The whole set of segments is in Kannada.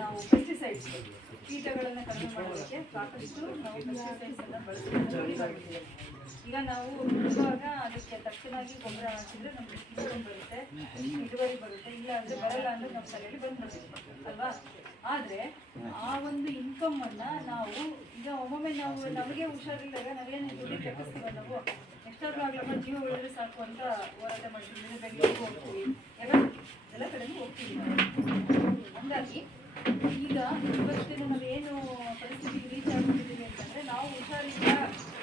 ನಾವು ಪೆಸ್ಟಿಸೈಡ್ಸ್ ಕೀಟಗಳನ್ನು ಕಡಿಮೆ ಮಾಡೋದಕ್ಕೆ ಸಾಕಷ್ಟು ನಾವು ಪೆಸ್ಟಿಸೈಡ್ಸನ್ನು ಬಳಸ್ತೀವಿ. ಈಗ ನಾವು ಬಿಡುವಾಗ ಅದಕ್ಕೆ ತಕ್ಷಣವಾಗಿ ಗೊಬ್ಬರ ಹಾಕಿದ್ರೆ ನಮಗೆ ಇಳುವರಿ ಬರುತ್ತೆ, ಇಳುವರಿ ಬರುತ್ತೆ. ಇಲ್ಲ ಅಂದರೆ ಬರಲ್ಲ ಅಂದರೆ ನಮ್ಮ ತಲೆಯಲ್ಲಿ ಬಂದ್ಬಿಡುತ್ತೆ ಅಲ್ವಾ. ಆದರೆ ಆ ಒಂದು ಇನ್ಕಮನ್ನು ನಾವು ಈಗ ಒಮ್ಮೊಮ್ಮೆ ನಾವು ನಮಗೆ ಹುಷಾರಿದ್ದಾಗ ನಾವೇನು ದುಡ್ಡು ಕೆಟ್ಟಿಸ್ತೀವ, ನಾವು ಎಷ್ಟಾದ್ರೂ ಆಗ್ಲಮ್ಮ ಜೀವ ಉಳಿದ್ರೆ ಸಾಕು ಅಂತ ಹೋರಾಟ ಮಾಡ್ತೀವಿ. ಬೆಂಗಳೂರಿಗೆ ಹೋಗ್ತೀವಿ, ಎಲ್ಲ ಕಡೆನೂ ಹೋಗ್ತೀವಿ ನಾವು. ಹಂಗಾಗಿ ಈಗ ಇವತ್ತಿನ ನಾವೇನು ಪರಿಸ್ಥಿತಿಗೆ ರೀಚ್ ಆಗ್ಬಿಟ್ಟಿದ್ದೀವಿ ಅಂತಂದರೆ, ನಾವು ಹುಷಾರಿಲ್ಲ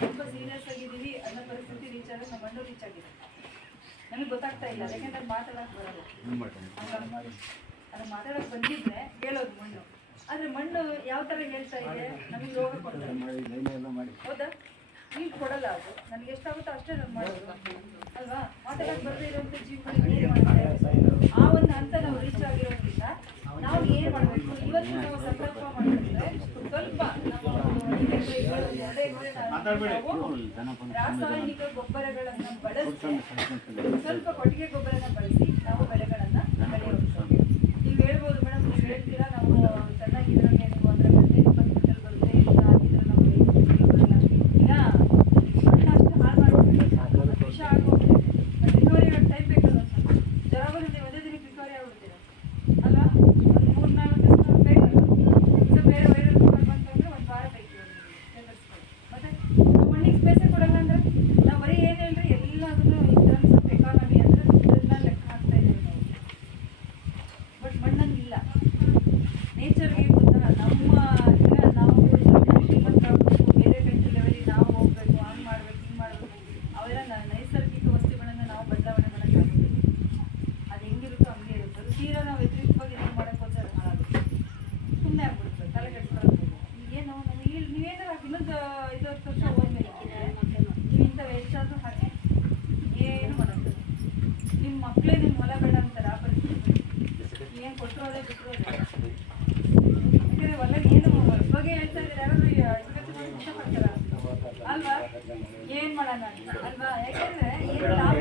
ತುಂಬ ಸೀರಿಯಸ್ ಆಗಿದ್ದೀವಿ ಅನ್ನೋ ಪರಿಸ್ಥಿತಿ ರೀಚ್ ಆದರೆ ನಮ್ಮ ಮಣ್ಣು ರೀಚ್ ಆಗಿದೆ. ನಮಗೆ ಗೊತ್ತಾಗ್ತಾ ಇಲ್ಲ, ಯಾಕೆಂದ್ರೆ ಮಾತಾಡೋಕ್ಕೆ ಬರಲ್ಲ. ಅದು ಮಾತಾಡೋಕ್ಕೆ ಬಂದಿದ್ರೆ ಹೇಳೋದು ಮಣ್ಣು. ಆದರೆ ಮಣ್ಣು ಯಾವ ಥರ ಹೇಳ್ತಾ ಇದೆ, ನಮಗೆ ರೋಗ ಕೊಡ್ತಾರೆ. ಹೌದಾ? ನೀವು ಕೊಡಲ್ಲ. ಅದು ನನಗೆ ಎಷ್ಟಾಗುತ್ತೋ ಅಷ್ಟೇ ನಾನು ಮಾಡೋದು ಅಲ್ವಾ. ಮಾತಾಡೋಕ್ಕೆ ಬರದೇ ಇರೋಂಥ ಜೀವನಗಳಿಗೆ ಏನು ಮಾಡ್ತಾರೆ, ಆ ಒಂದು ಹಂತ ನಾವು ರೀಚ್ ಆಗಿರೋದ್ರಿಂದ ನಾವು ಏನು ಮಾಡಬೇಕು, ಇವತ್ತು ನಾವು ಸಂಕಲ್ಪ ಮಾಡಿದ್ರೆ ಸ್ವಲ್ಪ ರಾಸಾಯನಿಕ ಗೊಬ್ಬರಗಳನ್ನು ಬಳಸಿ, ಸ್ವಲ್ಪ ಕೊಟ್ಟಿಗೆ ಗೊಬ್ಬರನ ಬಳಸಿ ನಾವು ಬೆಳೆಗಳನ್ನು ಬೆಳೆಯೋದು. ನೀವು ಹೇಳ್ಬೋದು ಮೇಡಮ್, ನೀವು ಹೇಳ್ತೀರಾ ನಾವು ಚೆನ್ನಾಗಿದ್ರಾಗೆ ನೀವು ಅಂದರೆ 15-20 ಕ್ವಿಂಟಲ್ ಬರುತ್ತೆ, ಇಲ್ಲ ಹಾಕಿದ್ರೆ ನಾವು ಈಗ ಅಷ್ಟು ಹಾಳು ಮಾಡ್ಬಿಟ್ಟು ವಿಷ ಆಗೋಗ್ತದೆ. ಮತ್ತು ರಿಕವರಿ ಆಗೋ ಟೈಮ್ ಬೇಕಲ್ಲ. ಜ್ವರ ಬಂದು ನೀವು ಒಂದೇ ದಿನಕ್ಕೆ ರಿಕವರಿ ಆಗ್ಬಿಡ್ತೀರ ಅಲ್ವಾ. ಒಂದು 3-4 ದಿವಸ ಬೇಕಲ್ಲ. ಈಗ ಬೇರೆ ವೈರಲ್ ಫೀವರ್ ಬಂತಂದರೆ ಒಂದು ವಾರ ಬೇಕು ಚೇತರಿಸ್ಕೊಳ್ಳಿ. ಮತ್ತು ಮಣ್ಣಿಗೆ ಸ್ಪೇಸೇ ಕೊಡಲ್ಲ ಅಂದರೆ ನಾವು ಬರೀ ಏನು ಹೇಳ್ರಿ ಎಲ್ಲದನ್ನು ಇನ್ ಟರ್ಮ್ಸ್ ಆಫ್ ಎಕಾನಮಿ ಅಂದರೆ ದುಡ್ಡನ್ನ ಲೆಕ್ಕ ಹಾಕ್ತಾ ಇದ್ದೀವಿ ನಾವು. ಬಟ್ ಮಣ್ಣಂಗಿಲ್ಲ. ನೇಚರ್ಗೆ ಗೊತ್ತಾ, ನಮ್ಮ ಈಗ ನಾವು ಶ್ರೀಮಂತ ಆಗಬೇಕು, ಬೇರೆ ಕಂಟ್ರಿ ಲೆವೆಲಿಗೆ ನಾವು ಹೋಗಬೇಕು, ಹಂಗೆ ಮಾಡಬೇಕು, ಹಿಂಗೆ ಮಾಡಬೇಕು, ಅವೆಲ್ಲ ನೈಸರ್ಗಿಕ ವಸ್ತುಗಳನ್ನು ನಾವು ಬದಲಾವಣೆ ಮಾಡೋಕ್ಕಾಗುತ್ತೆ. ಅದು ಹೆಂಗಿರುತ್ತೋ ಹಂಗೆ ಇರುತ್ತೆ. ಅದು ತೀರಾ ನಾವು ವ್ಯತಿರಿಕ್ತವಾಗಿ ಏನು ಮಾಡೋಕ್ಕೆ ಹೋದ್ರೆ ಅದು ಹಾಳಾಗುತ್ತೆ, ಸುಮ್ಮನೆ ಆಗ್ಬಿಡುತ್ತೆ, ತಲೆ ಕೆಡಿಸ್ಕೊಳ್ಳೋದು. ಈಗೇನು ನಮಗೆ ನೀವೇನಾರು ಇನ್ನೊಂದು 5-10 ವರ್ಷ ಹೋದ್ಮೇಲೆ ನೀವು ಇಂಥವು ಹೆಚ್ಚಾದರೂ ಹಾಕಿ ಏನು ಮಾಡೋದು. ನಿಮ್ಮ ಮಕ್ಕಳೇ ನಿಮ್ಮ ಹೊಲ ಬೇಡ ಅಂತಾರೆ. ಆ ಪರಿಸ್ಥಿತಿ ಏನು ಕೊಟ್ಟರೋದೇ ಬಿಟ್ಟಿರೋದು. ಯಾಕಂದರೆ ಹೊಲ ಏನು ಬಗ್ಗೆ ಹೇಳ್ತಾ ಇದ್ದಾರೆ, ಯಾರಾದರೂ ಇವತ್ತು ಇಷ್ಟಪಡ್ತಾರ ಅಲ್ವಾ. ಏನು ಮಾಡೋಣ ಅಲ್ವಾ. ಯಾಕೆಂದರೆ ಏನು ಲಾಭ